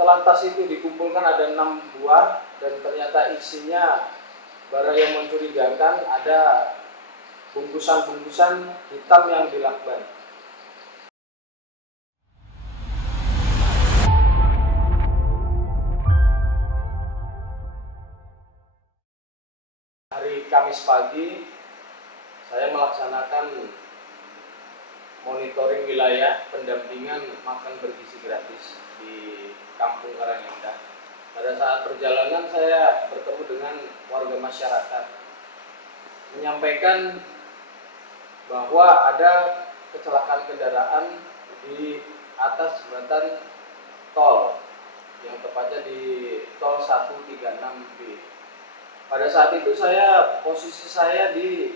Setelah tas itu dikumpulkan ada 6 buah dan ternyata isinya barang yang mencurigakan, ada bungkusan-bungkusan hitam yang dilakban. Hari Kamis pagi saya melaksanakan monitoring wilayah pendampingan makan bergizi gratis di Kampung Karangindah. Pada saat perjalanan saya bertemu dengan warga masyarakat, menyampaikan bahwa ada kecelakaan kendaraan di atas jembatan tol, yang tepatnya di tol 136B. Pada saat itu posisi saya di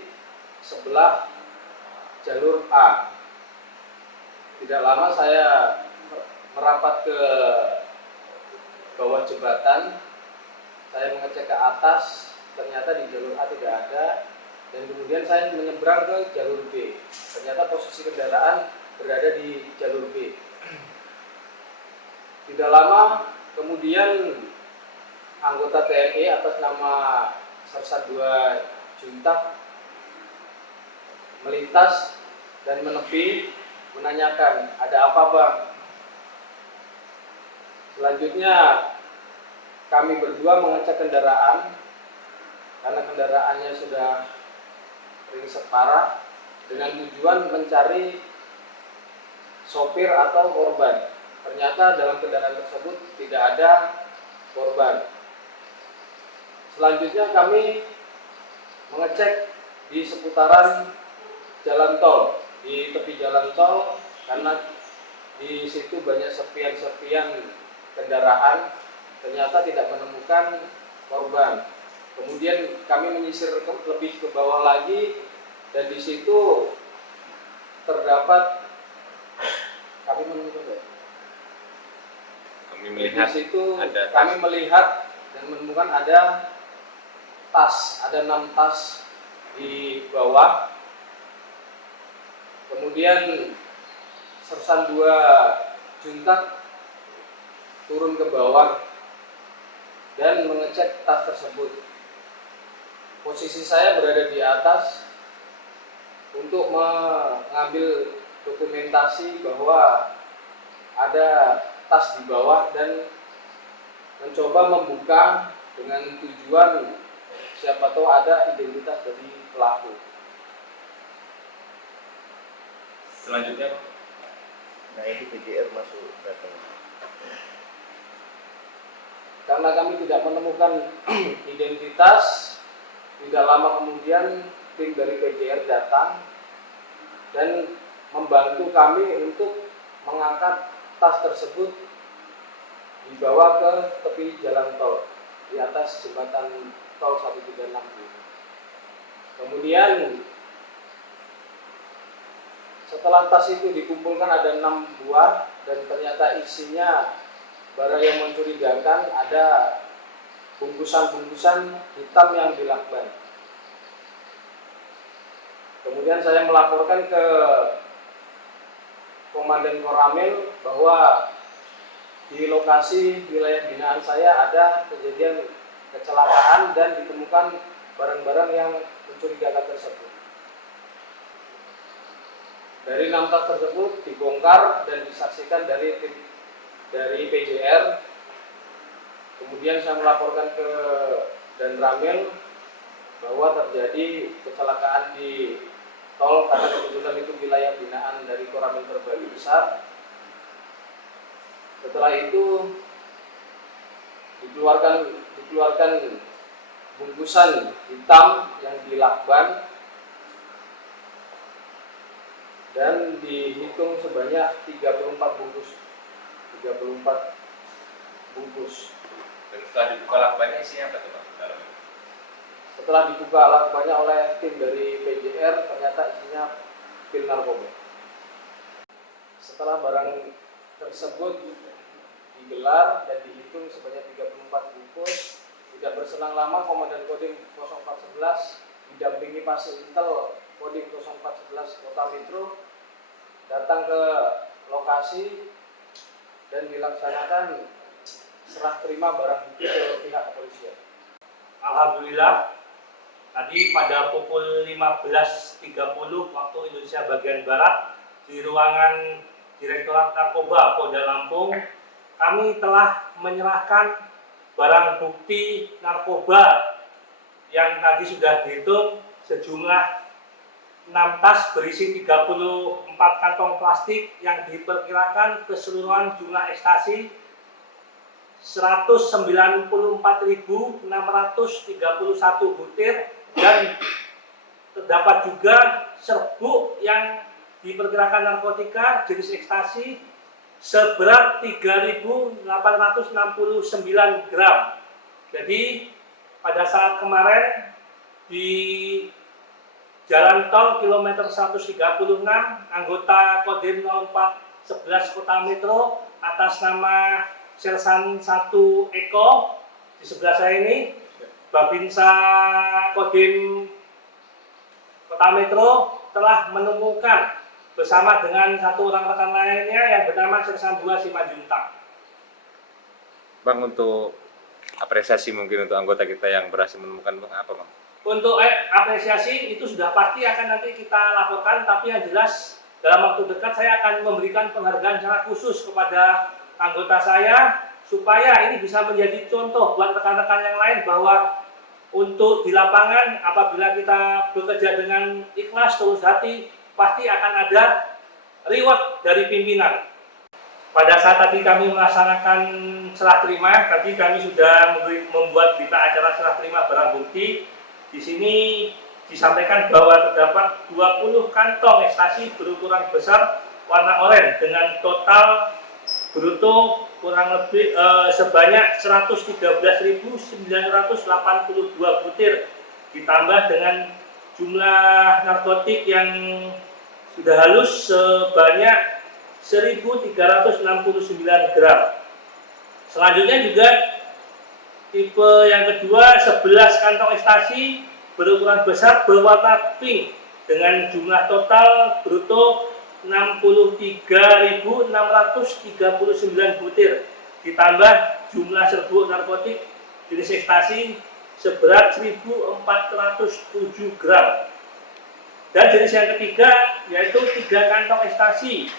sebelah jalur A. Tidak lama saya merapat ke bawah jembatan, saya mengecek ke atas, ternyata di jalur A tidak ada, dan kemudian saya menyeberang ke jalur B. Ternyata posisi kendaraan berada di jalur B. Tidak lama kemudian anggota TNI atas nama Sersan 2 Juntak melintas dan menepi, menanyakan, ada apa bang? Selanjutnya kami berdua mengecek kendaraan, karena kendaraannya sudah ringsek parah, dengan tujuan mencari sopir atau korban. Ternyata dalam kendaraan tersebut tidak ada korban. Selanjutnya kami mengecek di seputaran jalan tol, di tepi jalan tol, karena di situ banyak serpian-serpian kendaraan, ternyata tidak menemukan korban. Kemudian kami menyisir lebih ke bawah lagi, dan di situ terdapat kami melihat dan menemukan ada tas, ada 6 tas di bawah. Kemudian Sersan 2 Juntak turun ke bawah dan mengecek tas tersebut. Posisi saya berada di atas untuk mengambil dokumentasi bahwa ada tas di bawah dan mencoba membuka dengan tujuan siapa tahu ada identitas dari pelaku. Selanjutnya, nah ini PJR masuk datang. Karena kami tidak menemukan identitas, tidak lama kemudian tim dari PJR datang dan membantu kami untuk mengangkat tas tersebut dibawa ke tepi jalan tol di atas jembatan tol 136. Kemudian setelah tas itu dikumpulkan ada 6 buah dan ternyata isinya barang yang mencurigakan, ada bungkusan-bungkusan hitam yang dilakban. Kemudian saya melaporkan ke Komandan Koramil bahwa di lokasi wilayah binaan saya ada kejadian kecelakaan dan ditemukan barang-barang yang mencurigakan tersebut. Dari 6 tas tersebut dibongkar dan disaksikan dari tim dari PJR. Kemudian saya melaporkan ke Danramil bahwa terjadi kecelakaan di tol karena kebetulan itu wilayah binaan dari Koramil Terbagi Besar. Setelah itu dikeluarkan bungkusan hitam yang dilakban dan dihitung sebanyak 34 bungkus. dan setelah dibuka lakbannya isinya apa tuh Pak? Dalamnya? Setelah dibuka lakbannya oleh tim dari PJR, ternyata isinya pil narkoba. Setelah barang tersebut digelar dan dihitung sebanyak 34 bungkus, tidak berselang lama Komandan Kodim 0411 didampingi Pasir Intel Kodim 0411 Kota Metro datang ke lokasi dan dilaksanakan serah terima barang bukti ke pihak kepolisian. Alhamdulillah, tadi pada pukul 15.30 waktu Indonesia bagian Barat di ruangan Direktorat Narkoba Polda Lampung, kami telah menyerahkan barang bukti narkoba yang tadi sudah dihitung sejumlah 6 tas berisi 34 kantong plastik yang diperkirakan keseluruhan jumlah ekstasi 194.631 butir, dan terdapat juga serbuk yang diperkirakan narkotika jenis ekstasi seberat 3.869 gram. Jadi pada saat kemarin di Jalan Tol kilometer 136, anggota Kodim 0411 Kota Metro atas nama Sersan 1 Eko di sebelah saya ini, Babinsa Kodim Kota Metro telah menemukan bersama dengan satu orang rekan lainnya yang bernama Sersan 2 Simanjuntak. Bang, untuk apresiasi mungkin untuk anggota kita yang berhasil menemukan Bang, apa Bang? Untuk apresiasi itu sudah pasti akan nanti kita laporkan, tapi yang jelas dalam waktu dekat saya akan memberikan penghargaan secara khusus kepada anggota saya supaya ini bisa menjadi contoh buat rekan-rekan yang lain bahwa untuk di lapangan apabila kita bekerja dengan ikhlas tulus hati pasti akan ada reward dari pimpinan. Pada saat tadi kami melaksanakan serah terima, tadi kami sudah membuat berita acara serah terima barang bukti. Di sini disampaikan bahwa terdapat 20 kantong ekstasi berukuran besar warna oranye dengan total bruto kurang lebih sebanyak 113.982 butir, ditambah dengan jumlah narkotik yang sudah halus sebanyak 1.369 gram. Selanjutnya juga tipe yang kedua 11 kantong ekstasi berukuran besar berwarna pink dengan jumlah total bruto 63.639 butir, ditambah jumlah serbuk narkotik jenis ekstasi seberat 1.407 gram. Dan jenis yang ketiga yaitu 3 kantong ekstasi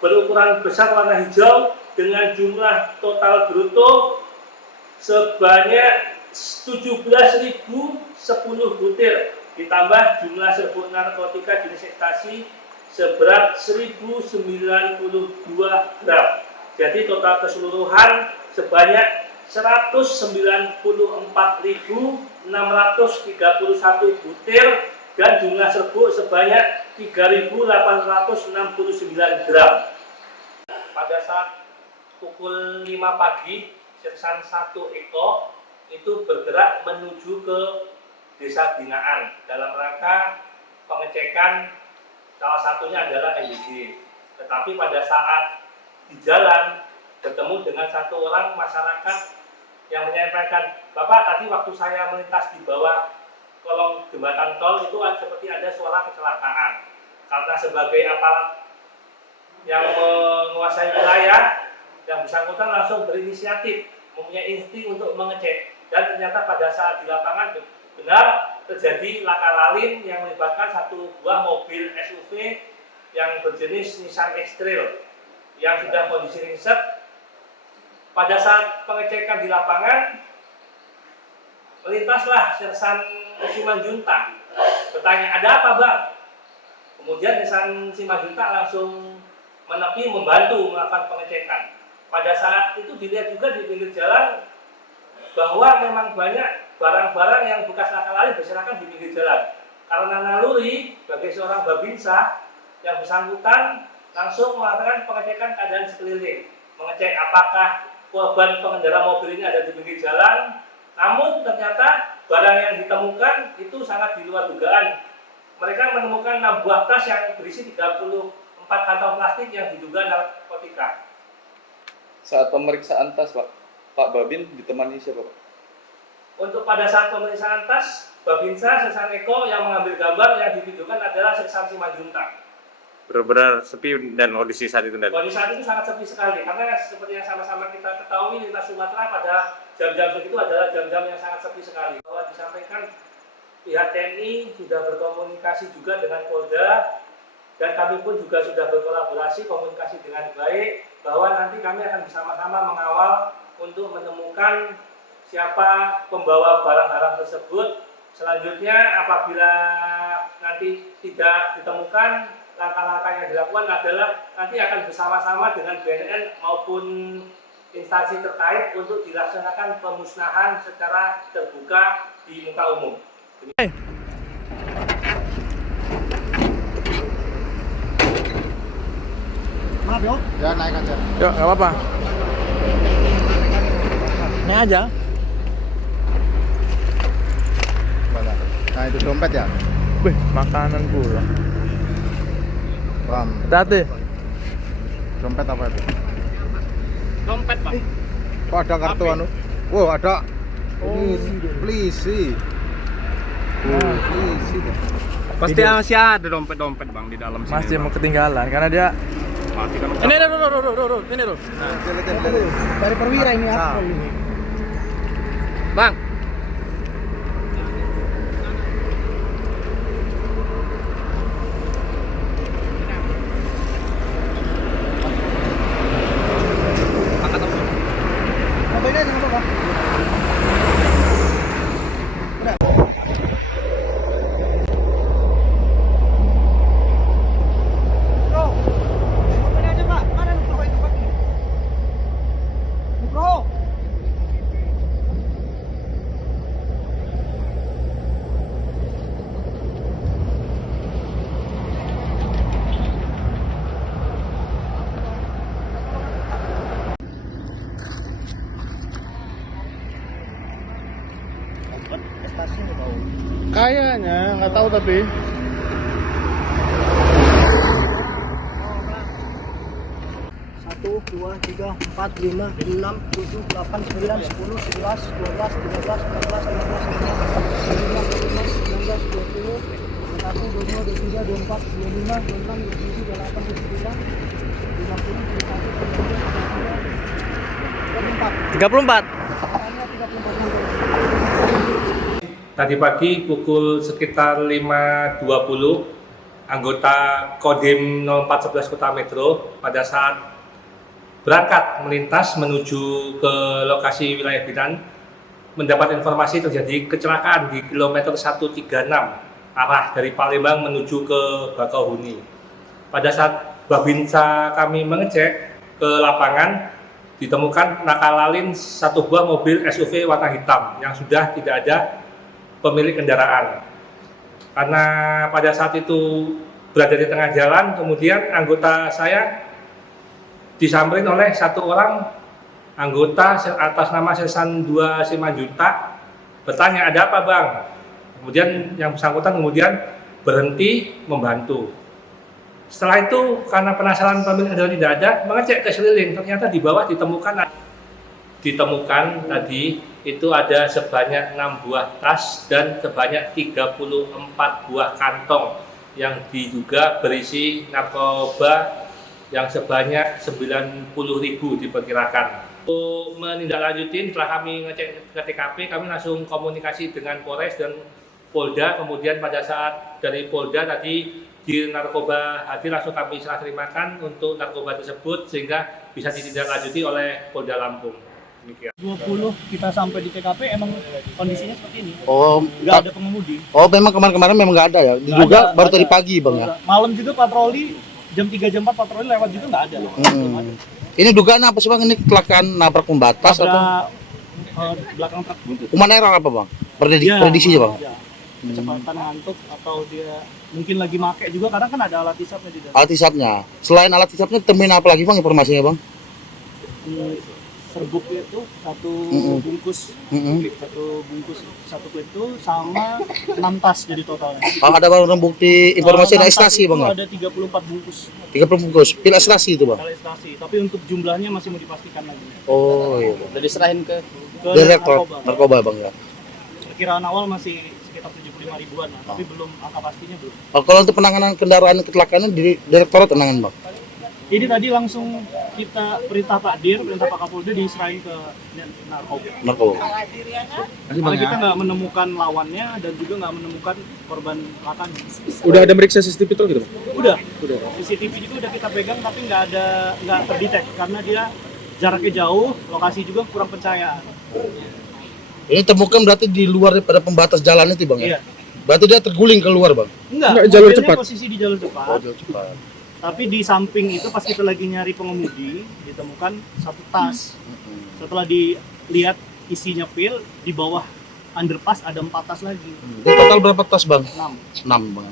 berukuran besar warna hijau dengan jumlah total bruto sebanyak 17.010 butir, ditambah jumlah serbuk narkotika jenis ekstasi seberat 1.092 gram. Jadi total keseluruhan sebanyak 194.631 butir dan jumlah serbuk sebanyak 3.869 gram. Pada saat pukul 5 pagi, Sersan 1 Eko itu bergerak menuju ke desa binaan dalam rangka pengecekan, salah satunya adalah MBG. Tetapi pada saat di jalan bertemu dengan satu orang masyarakat yang menyampaikan, "Bapak, tadi waktu saya melintas di bawah kolong jembatan tol itu seperti ada suara kecelakaan." Karena sebagai aparat yang menguasai wilayah, yang bersangkutan langsung berinisiatif, mempunyai insting untuk mengecek. Dan ternyata pada saat di lapangan benar terjadi laka lalin yang melibatkan satu buah mobil SUV yang berjenis Nissan X-Trail yang sudah kondisi ringsek. Pada saat pengecekan di lapangan, melintaslah Sersan Simanjuntak. Bertanya, "Ada apa, Bang?" Kemudian Sersan Simanjuntak langsung menepi membantu melakukan pengecekan. Pada saat itu dilihat juga di pinggir jalan bahwa memang banyak barang-barang yang bekas laka lalin berserakan di pinggir jalan. Karena naluri sebagai seorang babinsa yang bersangkutan langsung melakukan pengecekan keadaan sekeliling, mengecek apakah korban pengendara mobil ini ada di pinggir jalan. Namun ternyata barang yang ditemukan itu sangat di luar dugaan. Mereka menemukan 6 buah tas yang berisi 34 kantong plastik yang diduga narkotika. Saat pemeriksaan tas, Pak Babin ditemani siapa, Pak? Untuk pada saat pemeriksaan tas, Babinsa Sersan Eko yang mengambil gambar yang divideokan adalah Sersan Simanjuntak. benar-benar sepi dan kondisi saat itu dan Kondisi saat itu sangat sepi sekali karena seperti yang sama-sama kita ketahui lintas Sumatera pada jam-jam segitu adalah jam-jam yang sangat sepi sekali. Bahwa disampaikan pihak TNI sudah berkomunikasi juga dengan Polda dan kami pun juga sudah berkolaborasi komunikasi dengan baik bahwa nanti kami akan bersama-sama mengawal untuk menemukan siapa pembawa barang haram tersebut. Selanjutnya apabila nanti tidak ditemukan, langkah-langkah yang dilakukan adalah nanti akan bersama-sama dengan BNN maupun instansi terkait untuk dilaksanakan pemusnahan secara terbuka di muka umum. Maaf yuk. Ya naik aja. Yuk, nggak apa-apa. Ini aja. Mana? Nah itu dompet ya? Wih, makanan pula. Bang, Hati-hati. dompet apa itu? Dompet, Pak. Oh ada kartu anu? Wow ada. Ini please sih. Please sih. Pasti masih ada dompet-dompet Bang di dalam sini. Masih mau ketinggalan karena dia Mati kan. ini ini tuh. Dari perwira ini apa ini? Bang. Apa ini aja apa? Kayaknya nggak tahu tapi. Satu, dua, tiga, empat, lima, enam, tujuh, delapan, sembilan, 10, 11, 12, 13, 14, 15, 16, 17, 18, 19, 20, 21, 22, 23, 24, 25, 26, 27, 28, 29, 30, 31, 32, 33, 34. 34. Tadi pagi pukul sekitar 5.20, anggota Kodim 0411 Kota Metro pada saat berangkat melintas menuju ke lokasi wilayah Binan mendapat informasi terjadi kecelakaan di kilometer 136 arah dari Palembang menuju ke Bakauheni. Pada saat Babinsa kami mengecek ke lapangan, ditemukan nakalalin satu buah mobil SUV warna hitam yang sudah tidak ada pemilik kendaraan. Karena pada saat itu berada di tengah jalan, kemudian anggota saya disamperin oleh satu orang anggota atas nama Sersan 2 Simanjuntak, bertanya, "Ada apa, Bang?" Kemudian yang bersangkutan kemudian berhenti membantu. Setelah itu karena penasaran pemilik kendaraan tidak ada, mengecek ke sekeliling, ternyata di bawah ditemukan tadi itu ada sebanyak 6 buah tas dan sebanyak 34 buah kantong yang diduga berisi narkoba yang sebanyak 90.000 diperkirakan. Untuk menindaklanjuti, setelah kami ngecek ke TKP, kami langsung komunikasi dengan Polres dan Polda. Kemudian pada saat dari Polda tadi di narkoba hadir langsung kami serah terimakan untuk narkoba tersebut sehingga bisa ditindaklanjuti oleh Polda Lampung. Demikian. 20 kita sampai di TKP emang kondisinya seperti ini. Oh, Nggak ada pengemudi. oh memang kemarin-kemarin memang nggak ada ya? Diduga baru tadi pagi bang ya? Malam juga patroli, jam 3 jam 4 patroli lewat juga nggak ada. Belum ada. Ini dugaan apa sih bang? Ini kecelakaan nabrak pembatas atau? Belakang truk buntut. Kuman error apa bang? Prediksi bang? Ya, kecepatan ngantuk atau dia mungkin lagi make juga, kadang kan ada alat hisapnya di dalam. Alat hisapnya. Selain alat hisapnya temuin apa lagi bang informasinya bang? Serbuk itu satu bungkus, satu klip itu sama 6 tas jadi totalnya. Kalau ada barang bukti informasi ada ekstasi bang ya? Ada 34 bungkus. 30 bungkus. Pil ekstasi itu bang? Kalau ekstasi, tapi untuk jumlahnya masih mau dipastikan lagi. Oh iya. Udah diserahin ke Direktur narkoba bang ya? Perkiraan awal masih sekitar sekitar 75 ribuan lah, tapi belum angka pastinya belum. Oh, kalau untuk penanganan kendaraan kecelakaan di direktorat tenangan bang. Ini tadi langsung kita perintah Pak Dir, perintah Pak Kapolda diserahin ke narkoba. Karena kita nggak menemukan lawannya dan juga nggak menemukan korban kecelakaan. Udah ada meriksa CCTV itu gitu? Udah. CCTV juga udah kita pegang tapi nggak terdetek karena dia jaraknya jauh, lokasi juga kurang pencahayaan. Ini temukan berarti di luar daripada pembatas jalan itu bang ya? Iya. Berarti dia terguling keluar bang? Enggak, jalur mobilnya cepat. posisi di jalur cepat. Jalur cepat. Tapi di samping itu pas kita lagi nyari pengemudi ditemukan satu tas. Setelah dilihat isinya pil, di bawah underpass ada 4 tas lagi. Itu total berapa tas bang? 6. 6 bang.